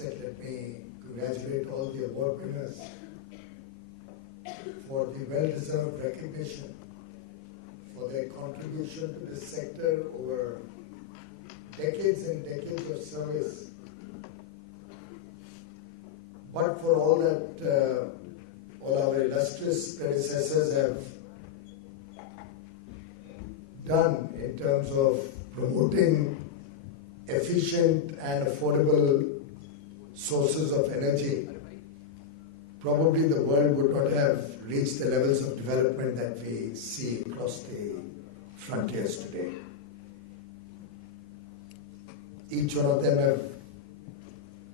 outset, let me congratulate all the award winners for the well-deserved recognition for their contribution to this sector over decades and decades of service. But for all that all our illustrious predecessors have done in terms of promoting efficient and affordable sources of energy, probably the world would not have reached the levels of development that we see across the frontiers today. Each one of them have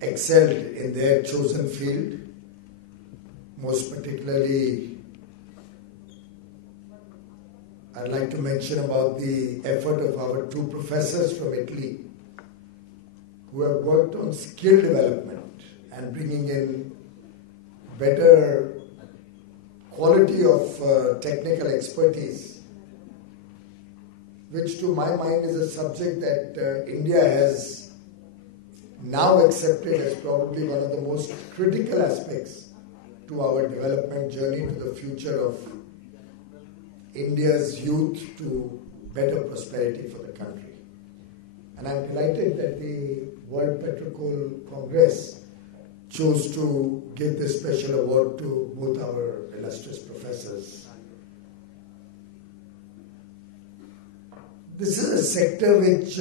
excelled in their chosen field, most particularly I'd like to mention about the effort of our two professors from Italy who have worked on skill development and bringing in better quality of technical expertise, which to my mind is a subject that India has now accepted as probably one of the most critical aspects to our development journey to the future of India's youth to better prosperity for the country. And I'm delighted that the World PetroCoal Congress chose to give this special award to both our illustrious professors. This is a sector which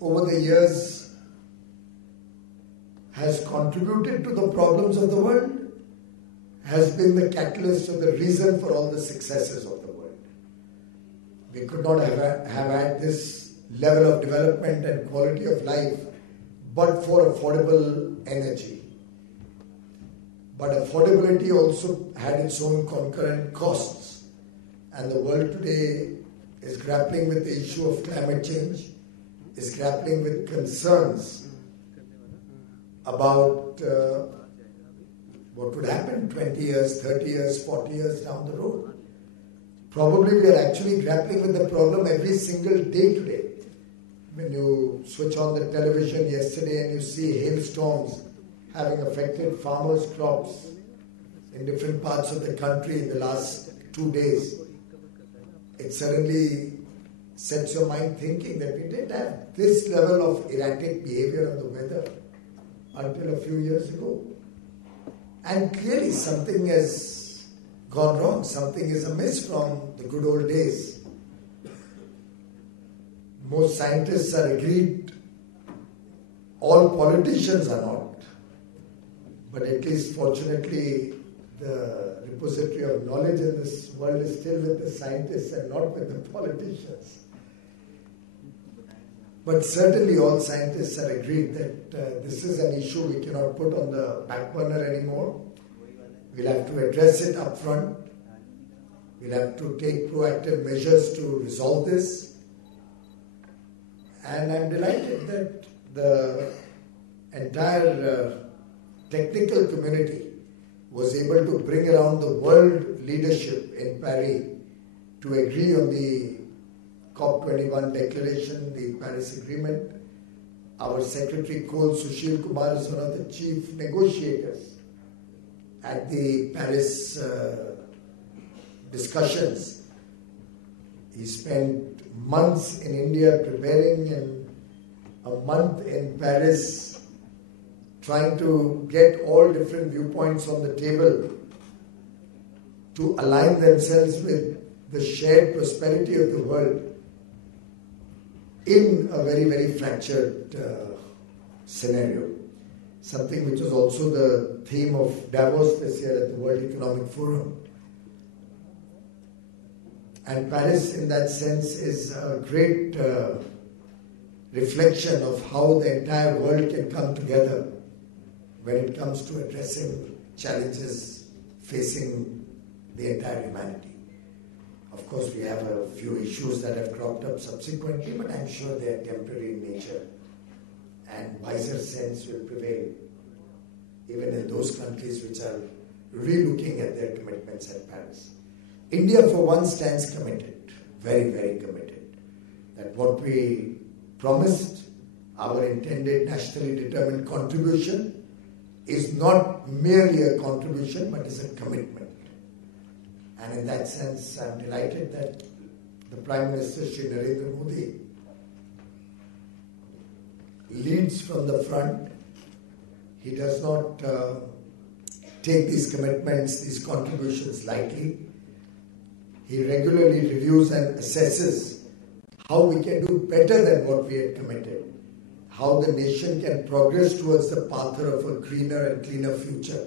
over the years has contributed to the problems of the world, has been the catalyst or the reason for all the successes of the world. We could not have had this level of development and quality of life but for affordable energy. But affordability also had its own concurrent costs, and the world today is grappling with the issue of climate change, is grappling with concerns about what would happen 20 years, 30 years, 40 years down the road. Probably we are actually grappling with the problem every single day today. When you switch on the television yesterday and you see hailstorms having affected farmers' crops in different parts of the country in the last 2 days, it suddenly sets your mind thinking that we didn't have this level of erratic behavior of the weather until a few years ago. And clearly something has gone wrong, something is amiss from the good old days. Most scientists are agreed, all politicians are not. But at least fortunately, the repository of knowledge in this world is still with the scientists and not with the politicians. But certainly all scientists are agreed that this is an issue we cannot put on the back burner anymore. We'll have to address it up front. We'll have to take proactive measures to resolve this. And I'm delighted that the entire technical community was able to bring around the world leadership in Paris to agree on the COP21 declaration, the Paris Agreement. Our Secretary Coal, Sushil Kumar, is one of the chief negotiators at the Paris discussions. He spent months in India preparing and a month in Paris trying to get all different viewpoints on the table to align themselves with the shared prosperity of the world in a very, very fractured scenario. Something which was also the theme of Davos this year at the World Economic Forum. And Paris, in that sense, is a great reflection of how the entire world can come together when it comes to addressing challenges facing the entire humanity. Of course, we have a few issues that have cropped up subsequently, but I'm sure they are temporary in nature, and wiser sense will prevail, even in those countries which are re-looking at their commitments at Paris. India, for one, stands committed, very, very committed, that what we promised our intended nationally determined contribution is not merely a contribution but is a commitment. And in that sense, I'm delighted that the Prime Minister, Shri Narendra Modi, leads from the front. He does not take these commitments, these contributions lightly. He regularly reviews and assesses how we can do better than what we had committed, how the nation can progress towards the path of a greener and cleaner future.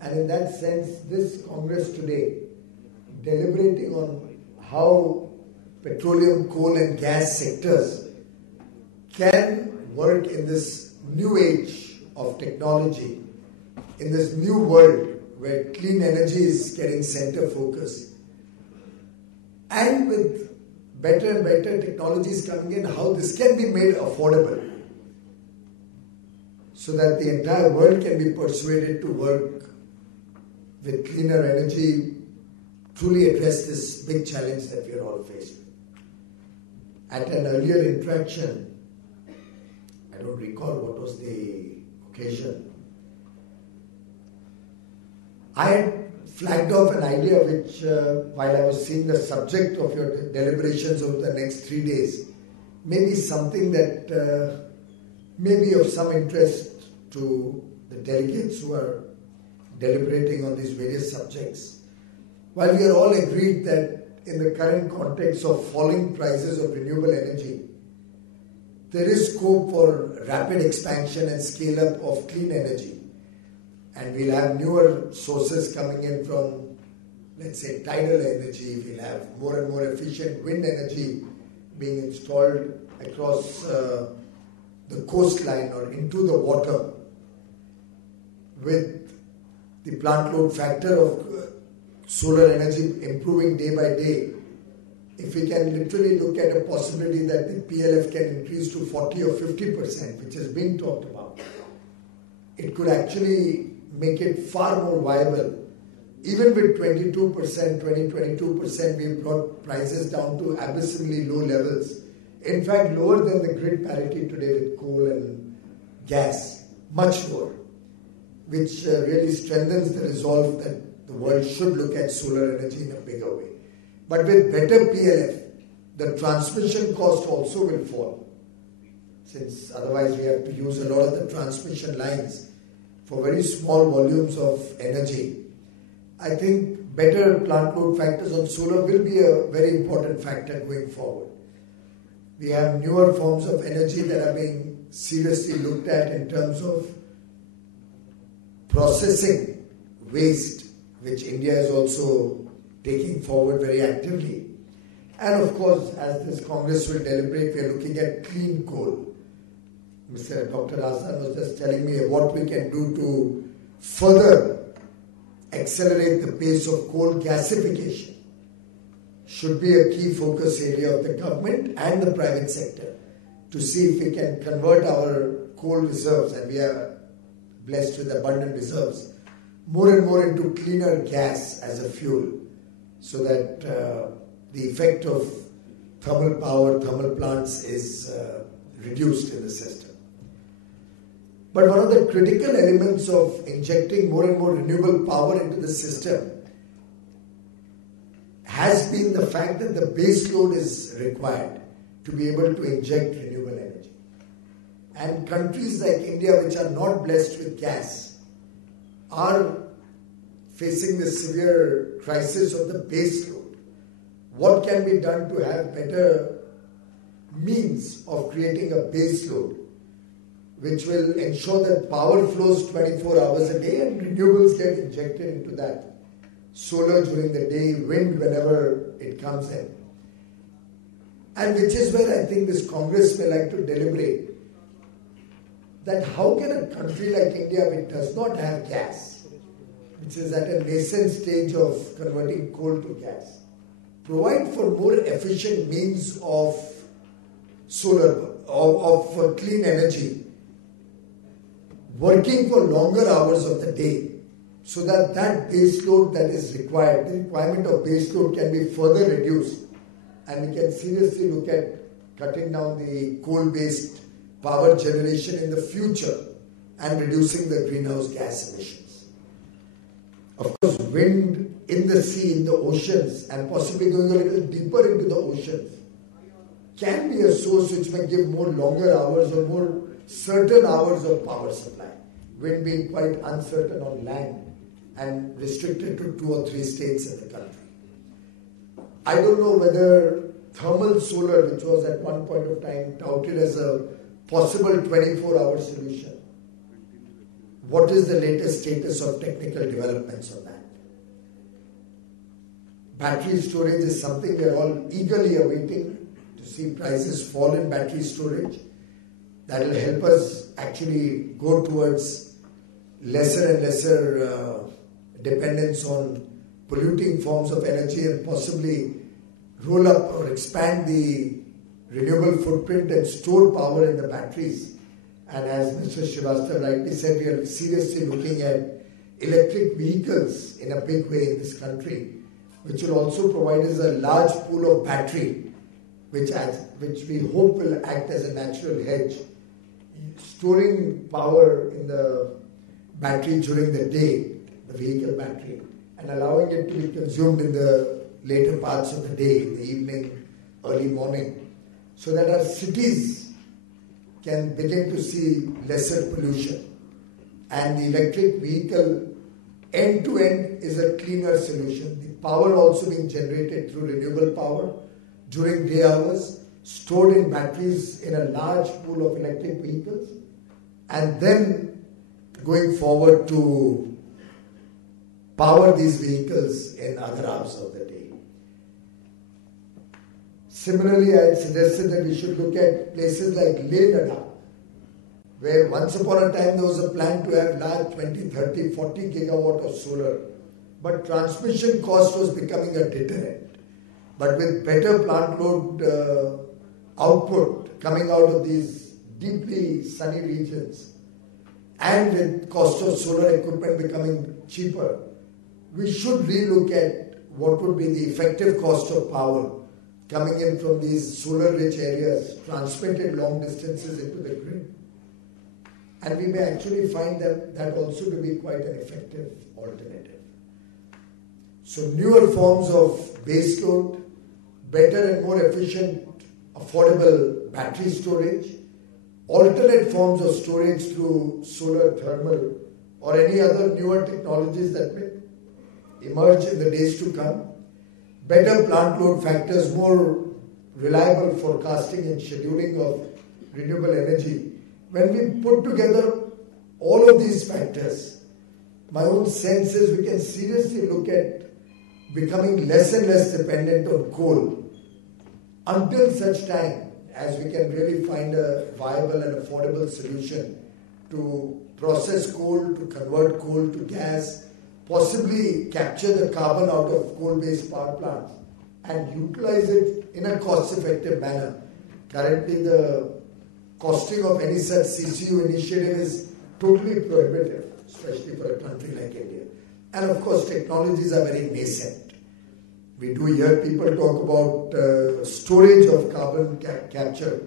And in that sense, this Congress today, deliberating on how petroleum, coal and gas sectors can work in this new age of technology, in this new world where clean energy is getting center focus, and with better and better technologies coming in, how this can be made affordable so that the entire world can be persuaded to work with cleaner energy, truly address this big challenge that we are all faced with. At an earlier interaction, I don't recall what was the occasion, I had flagged off an idea which, while I was seeing the subject of your deliberations over the next 3 days, may be something that may be of some interest to the delegates who are deliberating on these various subjects. While we are all agreed that in the current context of falling prices of renewable energy, there is scope for rapid expansion and scale up of clean energy. And we'll have newer sources coming in from, let's say, tidal energy. We'll have more and more efficient wind energy being installed across the coastline or into the water, with the plant load factor of solar energy improving day by day. If we can literally look at a possibility that the PLF can increase to 40 or 50%, which is being talked about, it could actually make it far more viable. Even with 22%, we've brought prices down to abysmally low levels. In fact, lower than the grid parity today with coal and gas, much lower, which really strengthens the resolve that the world should look at solar energy in a bigger way. But with better PLF, the transmission cost also will fall, since otherwise we have to use a lot of the transmission lines for very small volumes of energy. I think better plant load factors on solar will be a very important factor going forward. We have newer forms of energy that are being seriously looked at in terms of processing waste, which India is also taking forward very actively. And of course, as this Congress will deliberate, we are looking at clean coal. Mr. Dr. Azan was just telling me what we can do to further accelerate the pace of coal gasification. Should be a key focus area of the government and the private sector to see if we can convert our coal reserves, and we are blessed with abundant reserves, more and more into cleaner gas as a fuel, so that the effect of thermal power, thermal plants is reduced in the system. But one of the critical elements of injecting more and more renewable power into the system has been the fact that the base load is required to be able to inject renewable energy. And countries like India, which are not blessed with gas, are facing the severe crisis of the base load. What can be done to have better means of creating a base load which will ensure that power flows 24 hours a day and renewables get injected into that? Solar during the day, wind whenever it comes in. And which is where I think this Congress may like to deliberate that how can a country like India, which does not have gas, which is at a nascent stage of converting coal to gas, provide for more efficient means of solar, of clean energy, working for longer hours of the day, so that that base load that is required, the requirement of base load can be further reduced, and we can seriously look at cutting down the coal-based power generation in the future and reducing the greenhouse gas emissions. Of course, wind in the sea, in the oceans, and possibly going a little deeper into the oceans can be a source which may give more longer hours or more certain hours of power supply. Wind being quite uncertain on land and restricted to 2 or 3 states in the country. I don't know whether thermal solar, which was at one point of time touted as a possible 24-hour solution, what is the latest status of technical developments on that? Battery storage is something we are all eagerly awaiting to see prices fall in battery storage. That will help us actually go towards lesser and lesser dependence on polluting forms of energy and possibly roll up or expand the renewable footprint and store power in the batteries. And as Mr. Srivastava rightly said, we are seriously looking at electric vehicles in a big way in this country, which will also provide us a large pool of battery, which we hope will act as a natural hedge, storing power in the battery during the day, the vehicle battery, and allowing it to be consumed in the later parts of the day, in the evening, early morning, so that our cities can begin to see lesser pollution. And the electric vehicle end-to-end is a cleaner solution. The power also being generated through renewable power during day hours, stored in batteries in a large pool of electric vehicles, and then going forward to power these vehicles in other hours of the day. Similarly, I had suggested that we should look at places like Leh Ladakh, where once upon a time there was a plan to have large 20, 30, 40 gigawatt of solar, but transmission cost was becoming a deterrent. But with better plant load output coming out of these deeply sunny regions, and with cost of solar equipment becoming cheaper, we should relook at what would be the effective cost of power coming in from these solar-rich areas, transmitted long distances into the grid. And we may actually find that also to be quite an effective alternative. So newer forms of baseload, better and more efficient, affordable battery storage, alternate forms of storage through solar thermal or any other newer technologies that may emerge in the days to come, better plant load factors, more reliable forecasting and scheduling of renewable energy. When we put together all of these factors, my own sense is we can seriously look at becoming less and less dependent on coal until such time as we can really find a viable and affordable solution to process coal, to convert coal to gas, possibly capture the carbon out of coal-based power plants and utilize it in a cost-effective manner. Currently, the costing of any such CCU initiative is totally prohibitive, especially for a country like India. And of course, technologies are very nascent. We do hear people talk about storage of carbon capture,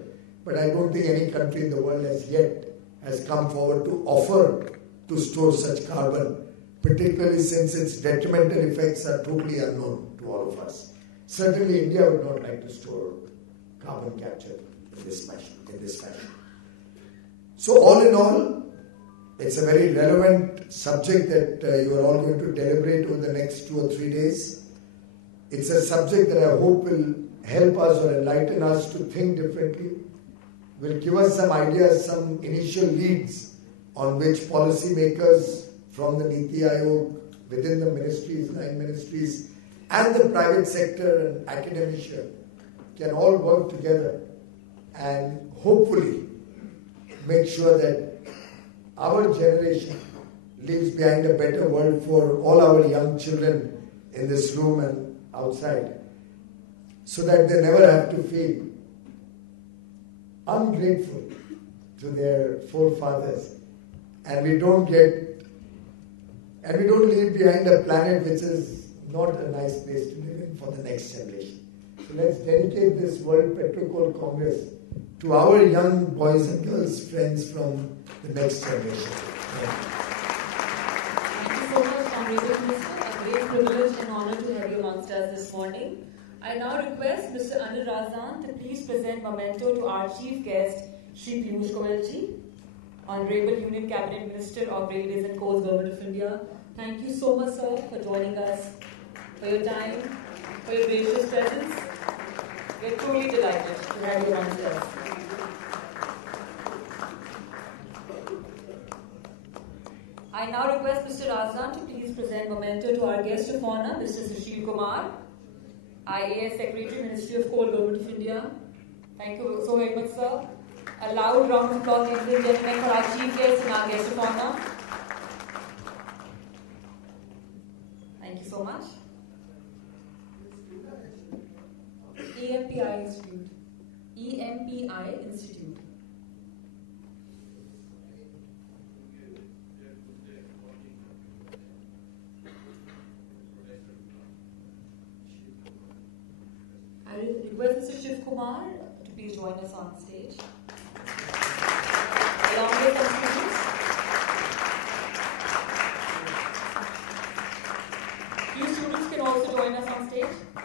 but I don't think any country in the world has come forward to offer to store such carbon, particularly since its detrimental effects are totally unknown to all of us. Certainly, India would not like to store carbon capture in this fashion. So, all in all, it's a very relevant subject that you are all going to deliberate over the next 2 or 3 days. It's a subject that I hope will help us or enlighten us to think differently, will give us some ideas, some initial leads on which policymakers from the Niti Aayog, within the ministries, 9 ministries, and the private sector and academia can all work together and hopefully make sure that our generation leaves behind a better world for all our young children in this room and outside, so that they never have to feel ungrateful to their forefathers, and we don't leave behind a planet which is not a nice place to live in for the next generation. So let's dedicate this World PetroCoal Congress to our young boys and girls, friends from the next generation. Thank you so much, Honorable Minister. A great privilege and honor to have you amongst us this morning. I now request Mr. Anil Razan to please present memento to our chief guest, Shri PetroCoal ji, Honorable Union Cabinet Minister of Railways and Coals, Government of India. Thank you so much, sir, for joining us, for your time, for your gracious presence. We are truly delighted to have you amongst us. I now request Mr. Razan to please present memento to our guest of honor, Mr. Sushil Kumar, IAS Secretary, Ministry of Coal, Government of India. Thank you so very much, sir. A loud round of applause, ladies and gentlemen, for our chief guest and our guest of honor. Thank you so much. EMPI Institute. EMPI Institute. I request Mr. Shiv Kumar to please join us on stage. Along with some students. Few students can also join us on stage.